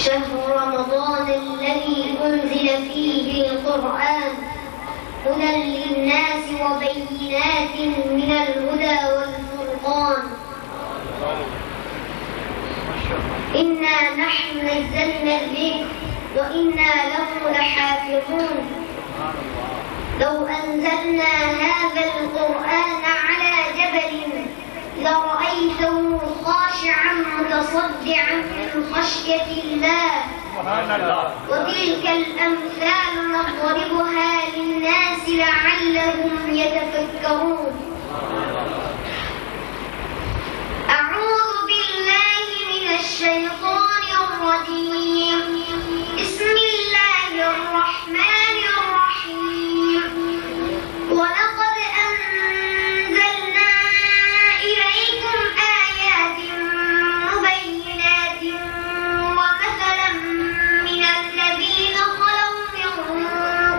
شهر رمضان الذي أنزل فيه القرآن هدى للناس وبينات من الهدى والفرقان. إنا نحن نزلنا الذكر وإنا له لحافظون. لو أنزلنا هذا القرآن على جبل لرأيته خاشعا متصدعا من خشية الله. وتلك الأمثال نضربها للناس لعلهم يتفكرون. أعوذ بالله من الشيطان الرجيم. بسم الله الرحمن الرحيم. ولقد أنزلنا إليكم آيات مبينات ومثلا من الذين خلوا من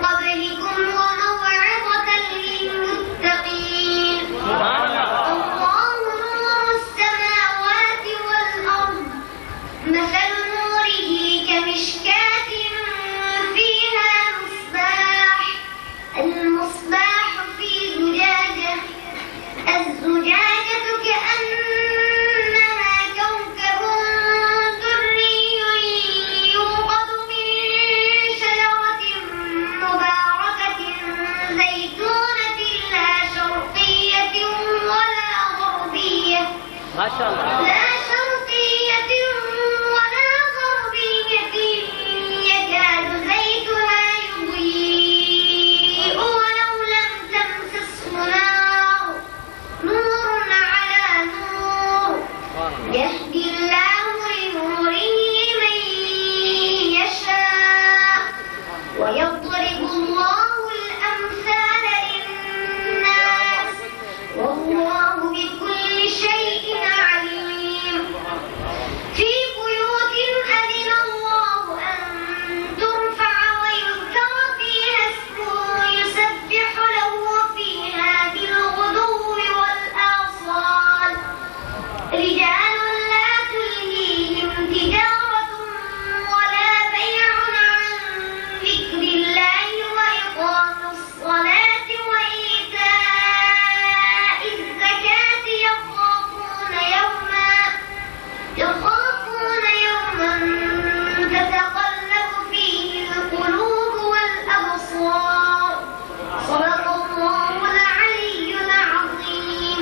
قبلكم وموعظة للمتقين. الله نور السماوات والأرض. مثل نوره كمشكاة فيها مصباح. المصباح في زجاجة. الزجاجة كأنها كوكب دري يوقد من شجرة مباركة زيتونة لا شرقية ولا غربية. ما شاء الله. لا شرقية ولا غربية يكاد زيتها يضيء ولو لم تمسسه نار. نور على نور. يهدي الله لنوره من يشاء ويضرب الله الأمثال للناس والله بكل شيء عليم. في بيوت أذن الله أن ترفع ويذكر فيها اسمه يسبح له فيها بالغدو والآصال. رجال لا تلهيهم تجارة ولا بيع عن ذكر الله وإقام الصلاة وإيتاء الزكاة يخافون يوما تتقلب فيه القلوب والأبصار. صدق الله العلي العظيم.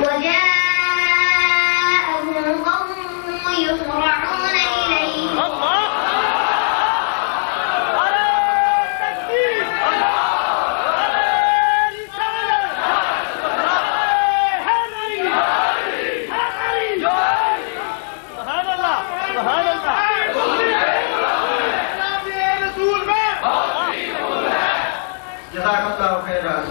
وجاءهم قوم يهرعون إليه.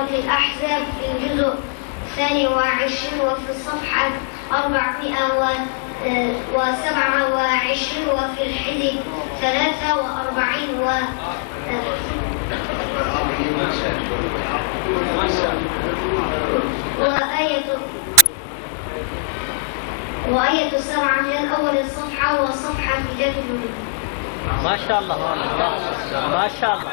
سورة الأحزاب في الجزء 22 وفي الصفحة 427 وفي الحزب 43 وآية 7 من أول الصفحة والصفحة في جد الولد. ما شاء الله ما شاء الله